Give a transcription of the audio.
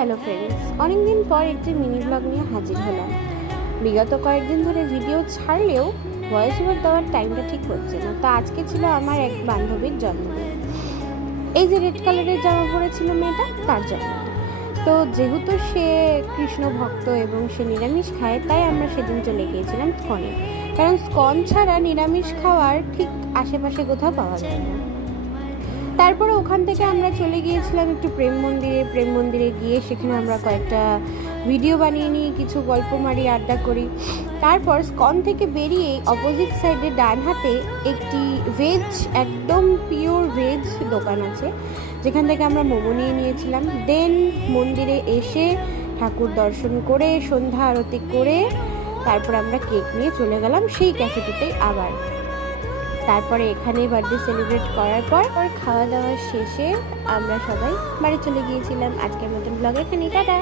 Hello friends, অনেকদিন পর একটি মিনি ব্লগ নিয়ে হাজির হলাম। বিগত কয়েকদিন ধরে ভিডিও ছাড়লেও ভয়েস ওভার দেওয়ার টাইমটা ঠিক হচ্ছে না। তো আজকে ছিল আমার এক বান্ধবীর জন্মদিন। এই যে রেড কালারের জামা পরেছিল মেয়েটা, তার জন্মদিন। তো যেহেতু সে কৃষ্ণ ভক্ত এবং সে নিরামিষ খায়, তাই আমরা সেদিন চলে গিয়েছিলাম স্কনে। কারণ স্কন ছাড়া নিরামিষ খাওয়ার ঠিক আশেপাশে কোথাও পাওয়া যায় না। তারপরে ওখান থেকে আমরা চলে গিয়েছিলাম একটু প্রেম মন্দিরে গিয়ে সেখানে আমরা কয়েকটা ভিডিও বানিয়ে নিয়ে কিছু গল্প মারি, আড্ডা করি। তারপর স্কন থেকে বেরিয়ে অপোজিট সাইডে ডান হাতে একটি ভেজ, একদম পিওর ভেজ দোকান আছে, যেখান থেকে আমরা মোমো নিয়ে নিয়েছিলাম। দেন মন্দিরে এসে ঠাকুর দর্শন করে সন্ধ্যা আরতি করে তারপর আমরা কেক নিয়ে চলে গেলাম সেই ক্যাফেটিতেই আবার। তারপরে এখানে বার্থডে সেলিব্রেট করার পর খাওয়া দাওয়া শেষে আমরা সবাই বাড়ি চলে গিয়েছিলাম। আজকের মতন ব্লগ এখানেই, টাটা।